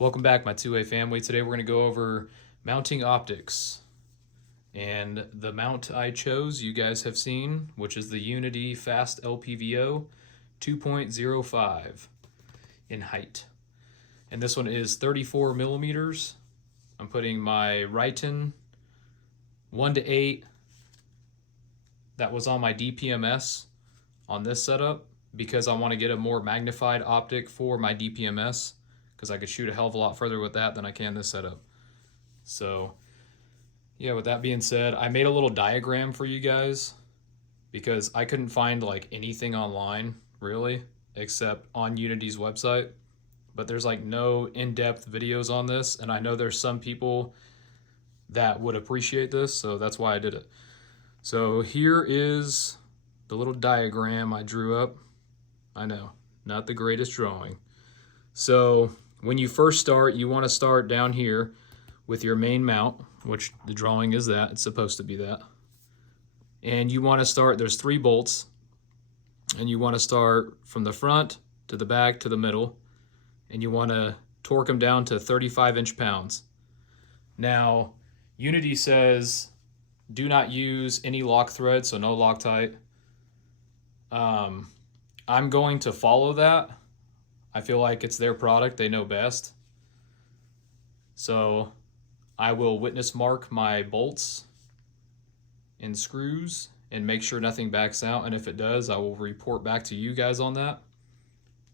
Welcome back, my 2A family. Today we're going to go over mounting optics. And the mount I chose, you guys have seen, which is the Unity Fast LPVO 2.05 in height. And this one is 34 millimeters. I'm putting my Riton 1:8 that was on my DPMS on this setup because I want to get a more magnified optic for my DPMS, because I could shoot a hell of a lot further with that than I can this setup. So yeah, with that being said, I made a little diagram for you guys because I couldn't find like anything online really except on Unity's website, but there's like no in-depth videos on this, and I know there's some people that would appreciate this, so that's why I did it. So here is the little diagram I drew up. I know, not the greatest drawing. So when you first start, you want to start down here with your main mount, which the drawing is that, it's supposed to be that. And you want to start, there's 3 bolts, and you want to start from the front to the back to the middle, and you want to torque them down to 35 inch-pounds. Now, Unity says do not use any lock thread, so no Loctite. I'm going to follow that. I feel like it's their product, they know best. So I will witness mark my bolts and screws and make sure nothing backs out, and if it does, I will report back to you guys on that.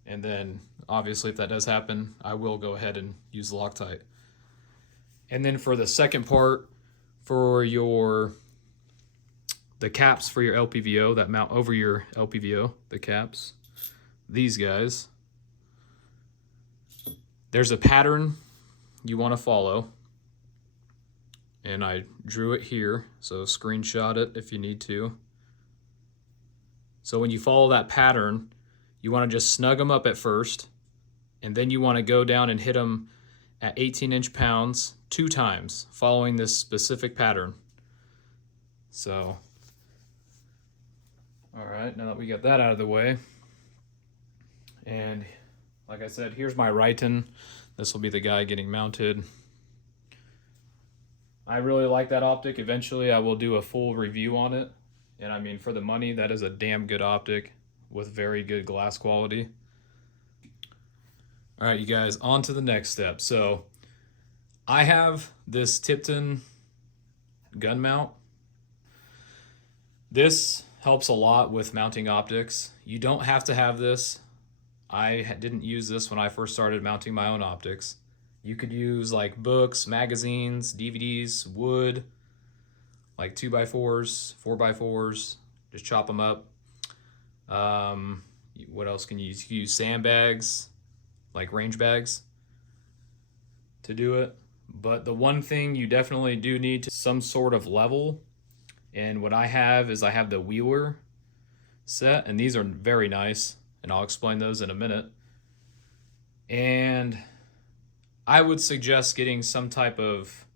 And then obviously if that does happen, I will go ahead and use Loctite. And then for the second part, for the caps for your LPVO that mount over your LPVO, the caps, these guys, there's a pattern you want to follow, and I drew it here, so screenshot it if you need to. So when you follow that pattern, you want to just snug them up at first, and then you want to go down and hit them at 18 inch-pounds 2 times, following this specific pattern. So, all right, now that we got that out of the way, and like I said, here's my Riton. This will be the guy getting mounted. I really like that optic. Eventually I will do a full review on it. And I mean, for the money, that is a damn good optic with very good glass quality. All right, you guys, on to the next step. So I have this Tipton gun mount. This helps a lot with mounting optics. You don't have to have this. I didn't use this when I first started mounting my own optics. You could use like books, magazines, DVDs, wood, like 2x4s, 4x4s, just chop them up. What else can you use? You can use sandbags, like range bags, to do it. But the one thing you definitely do need to some sort of level, and what I have is I have the Wheeler set, and these are very nice, and I'll explain those in a minute. And I would suggest getting some type of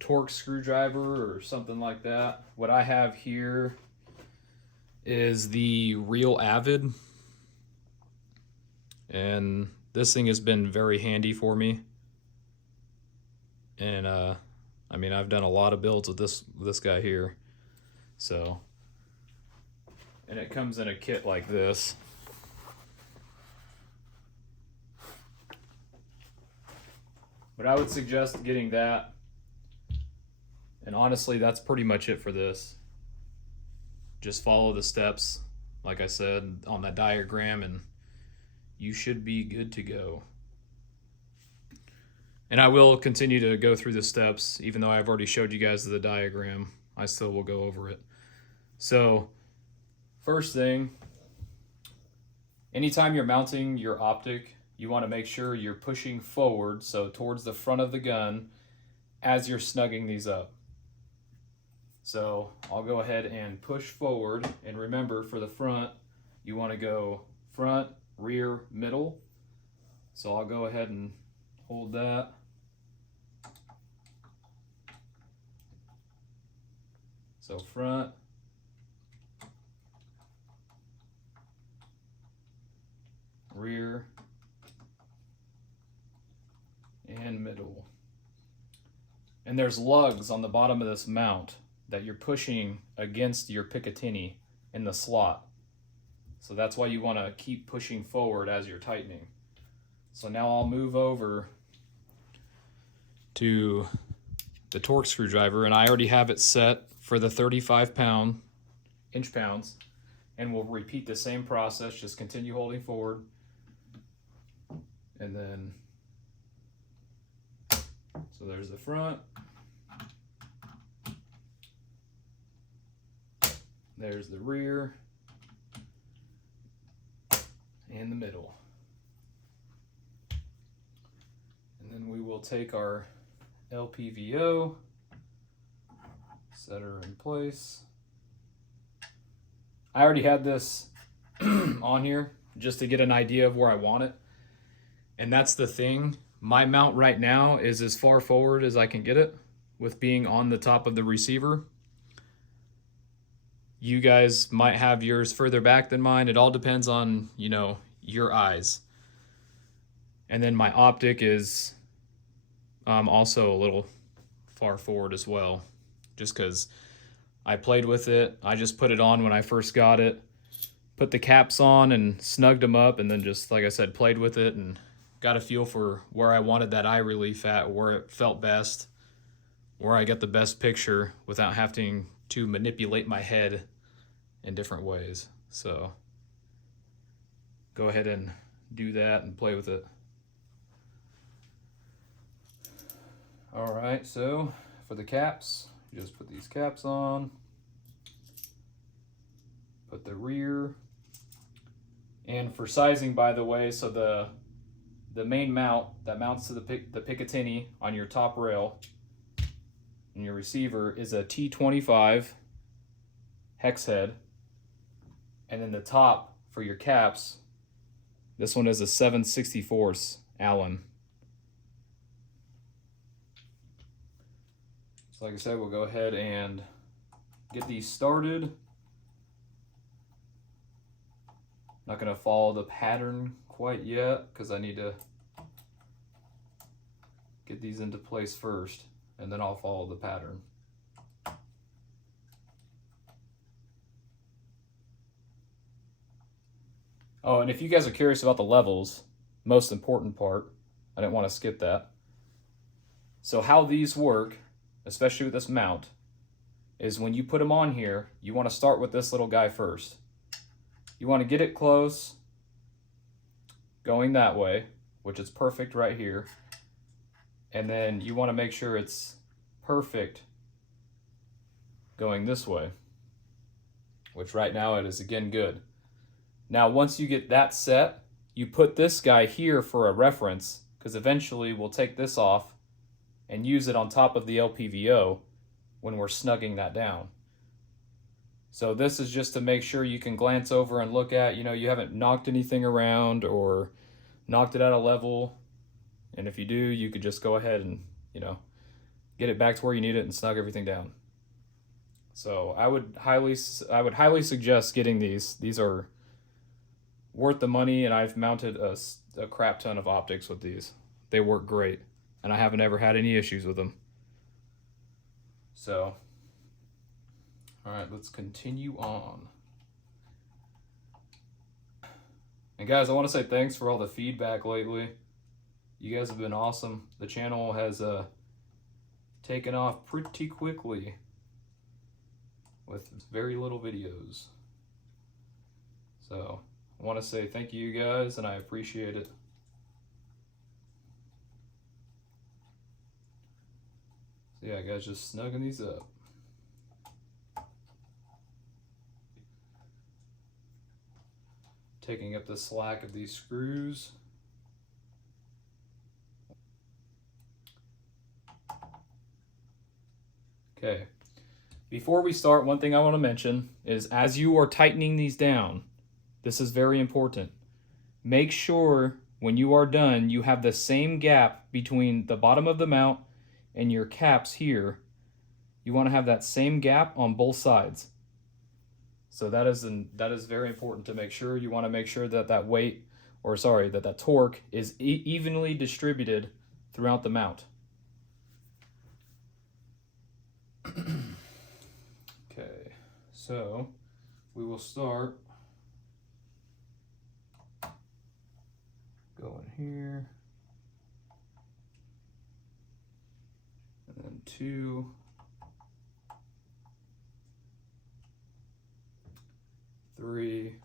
torque screwdriver or something like that. What I have here is the Real Avid, and this thing has been very handy for me. And I mean, I've done a lot of builds with this guy here. So, and it comes in a kit like this. But I would suggest getting that. And honestly, that's pretty much it for this. Just follow the steps, like I said, on that diagram, and you should be good to go. And I will continue to go through the steps, even though I've already showed you guys the diagram. I still will go over it. So, first thing, anytime you're mounting your optic, you want to make sure you're pushing forward, so towards the front of the gun, as you're snugging these up. So I'll go ahead and push forward, and remember, for the front, you want to go front, rear, middle. So I'll go ahead and hold that. So front, rear, And there's lugs on the bottom of this mount that you're pushing against your Picatinny in the slot. So that's why you want to keep pushing forward as you're tightening. So now I'll move over to the torque screwdriver, and I already have it set for the 35 inch-pounds, and we'll repeat the same process. Just continue holding forward, and then so there's the front, there's the rear, and the middle. And then we will take our LPVO, set her in place. I already had this on here just to get an idea of where I want it. And that's the thing. My mount right now is as far forward as I can get it with being on the top of the receiver. You guys might have yours further back than mine. It all depends on, you know, your eyes. And then my optic is also a little far forward as well, just because I played with it. I just put it on when I first got it, put the caps on and snugged them up, and then just, like I said, played with it and got a feel for where I wanted that eye relief at, where it felt best, where I got the best picture without having to manipulate my head in different ways. So go ahead and do that and play with it. All right, so for the caps, you just put these caps on, put the rear, and for sizing, by the way, so the main mount that mounts to the Picatinny on your top rail and your receiver is a T25 hex head, and then the top for your caps, this one is a 7/64 Allen. So like I said, we'll go ahead and get these started. Not gonna follow the pattern quite yet because I need to get these into place first, and then I'll follow the pattern. Oh, and if you guys are curious about the levels, most important part, I didn't want to skip that. So how these work, especially with this mount, is when you put them on here, you want to start with this little guy first. You want to get it close, going that way, which is perfect right here. And then you want to make sure it's perfect going this way, which right now it is again good. Now, once you get that set, you put this guy here for a reference, because eventually we'll take this off and use it on top of the LPVO when we're snugging that down. So this is just to make sure you can glance over and look at, you know, you haven't knocked anything around or knocked it out of level. And if you do, you could just go ahead and, you know, get it back to where you need it and snug everything down. So I would highly suggest getting these. These are worth the money, and I've mounted a crap ton of optics with these. They work great, and I haven't ever had any issues with them. So, all right, let's continue on. And guys, I want to say thanks for all the feedback lately. You guys have been awesome. The channel has taken off pretty quickly with very little videos. So I want to say thank you guys, and I appreciate it. So yeah, guys, just snugging these up. Taking up the slack of these screws. Okay, before we start, one thing I want to mention is as you are tightening these down, this is very important. Make sure when you are done, you have the same gap between the bottom of the mount and your caps here. You want to have that same gap on both sides. So that is very important to make sure. You want to make sure that that weight, or sorry, that torque is evenly distributed throughout the mount. So we will start going here, and then 2, 3,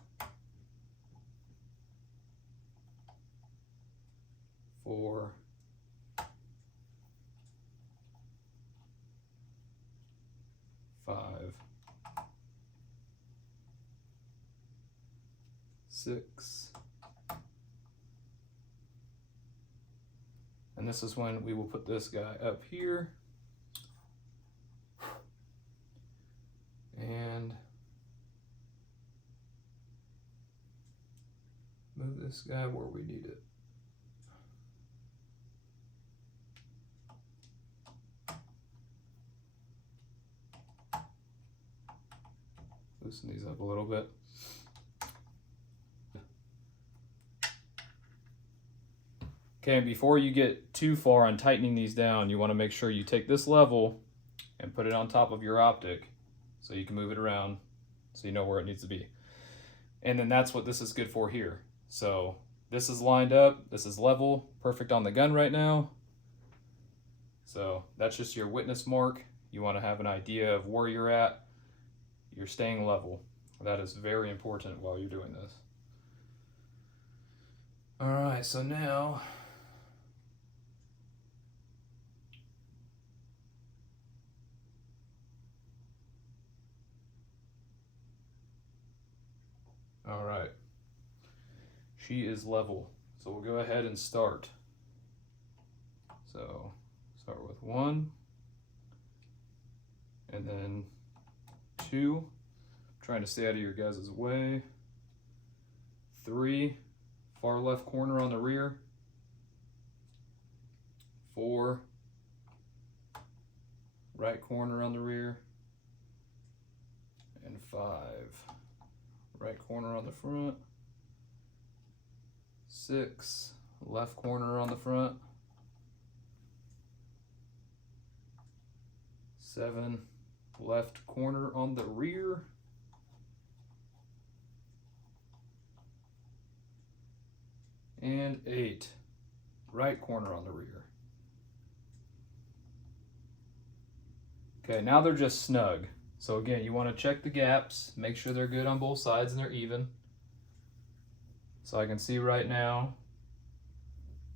4, 5, 6, and this is when we will put this guy up here, and move this guy where we need it. Loosen these up a little bit. Okay, before you get too far on tightening these down, you want to make sure you take this level and put it on top of your optic so you can move it around so you know where it needs to be. And then that's what this is good for here. So this is lined up, this is level, perfect on the gun right now. So that's just your witness mark. You want to have an idea of where you're at. You're staying level. That is very important while you're doing this. All right, so now all right, she is level. So we'll go ahead and start. So start with 1, and then 2, trying to stay out of your guys' way. 3, far left corner on the rear. 4, right corner on the rear. And 5, right corner on the front. 6, left corner on the front. 7, left corner on the rear. 8, right corner on the rear. Okay, now they're just snug. So again, you want to check the gaps, make sure they're good on both sides and they're even. So I can see right now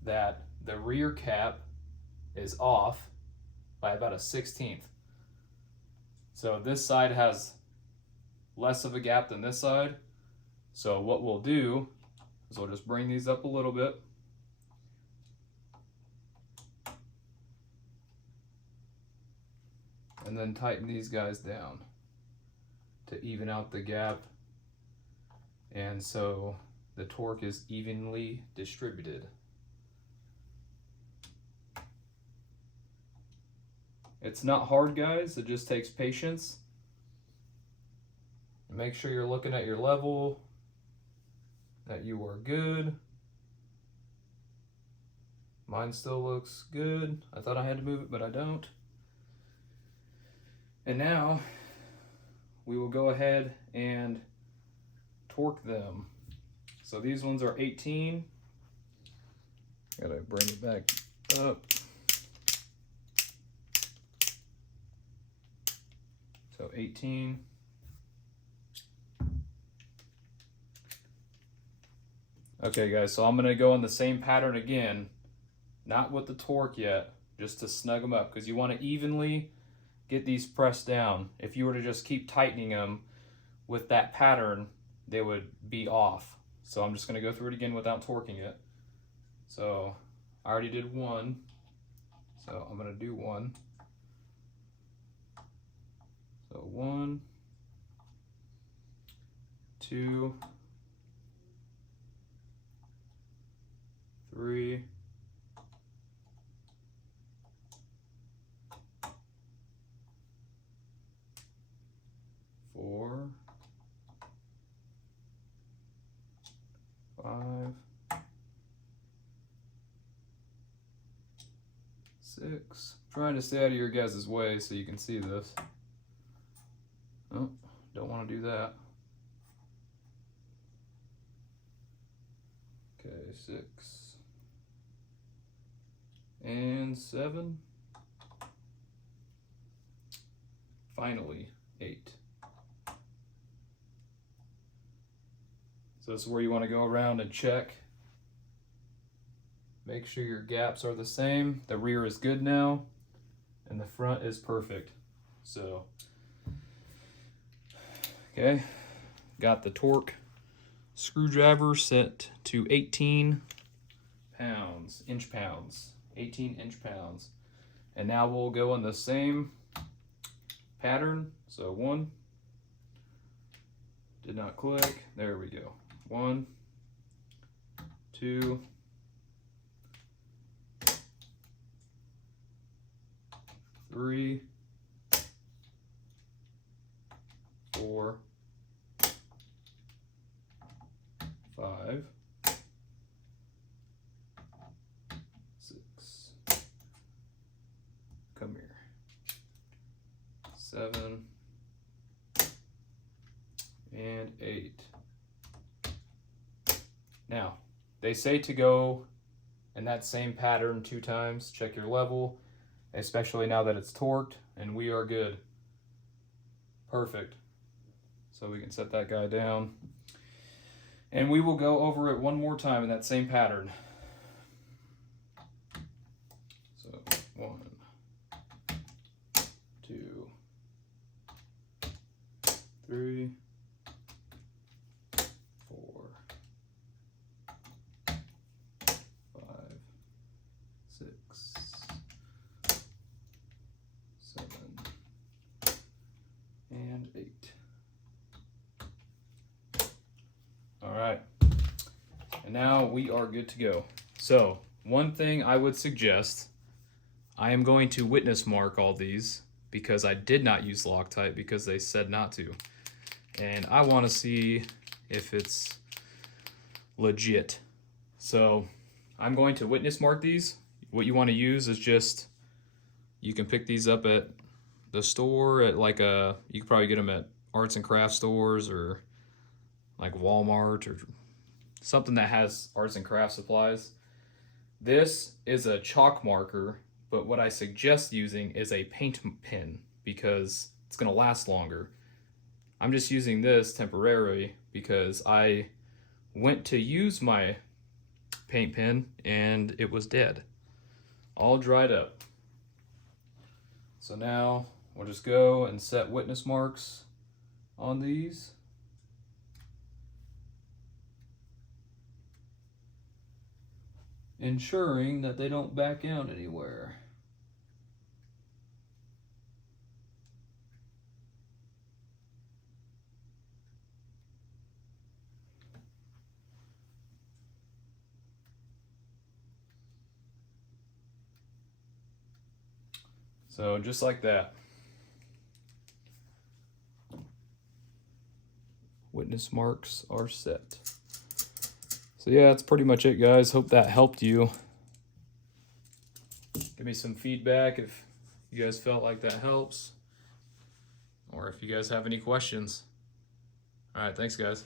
that the rear cap is off by about a 1/16. So this side has less of a gap than this side. So what we'll do is we'll just bring these up a little bit. And then tighten these guys down to even out the gap. And so the torque is evenly distributed. It's not hard, guys. It just takes patience. Make sure you're looking at your level, that you are good. Mine still looks good. I thought I had to move it, but I don't. And now we will go ahead and torque them. So these ones are 18. Gotta bring it back up. So 18. Okay guys, so I'm gonna go in the same pattern again, not with the torque yet, just to snug them up, because you want to evenly get these pressed down. If you were to just keep tightening them with that pattern, they would be off. So I'm just gonna go through it again without torquing it. So I already did 1, so I'm gonna do 1. So 1, 2, 3, 4, 5, 6. I'm trying to stay out of your guys' way so you can see this. Oh, don't want want to do that. Okay, 6 and 7. Finally, 8. So this is where you want to go around and check. Make sure your gaps are the same. The rear is good now, and the front is perfect. So, okay, got the torque screwdriver set to 18 pounds, inch-pounds, 18 inch-pounds. And now we'll go in the same pattern. So 1, did not click, there we go. 1, 2, 3, 4, 5, 6, come here, 7, and 8. Now, they say to go in that same pattern 2 times, check your level, especially now that it's torqued, and we are good. Perfect. So we can set that guy down. And we will go over it one more time in that same pattern. So 1, 2, 3, 4, 5, 6, 7, and 8. All right, and now we are good to go. So one thing I would suggest, I am going to witness mark all these because I did not use Loctite because they said not to. And I want to see if it's legit. So I'm going to witness mark these. What you want to use is just, you can pick these up at the store at like you could probably get them at arts and crafts stores or like Walmart or something that has arts and crafts supplies. This is a chalk marker, but what I suggest using is a paint pen because it's going to last longer. I'm just using this temporarily because I went to use my paint pen and it was dead, all dried up. So now we'll just go and set witness marks on these. Ensuring that they don't back out anywhere. So just like that. Witness marks are set. So yeah, that's pretty much it, guys. Hope that helped you. Give me some feedback if you guys felt like that helps, or if you guys have any questions. All right, thanks, guys.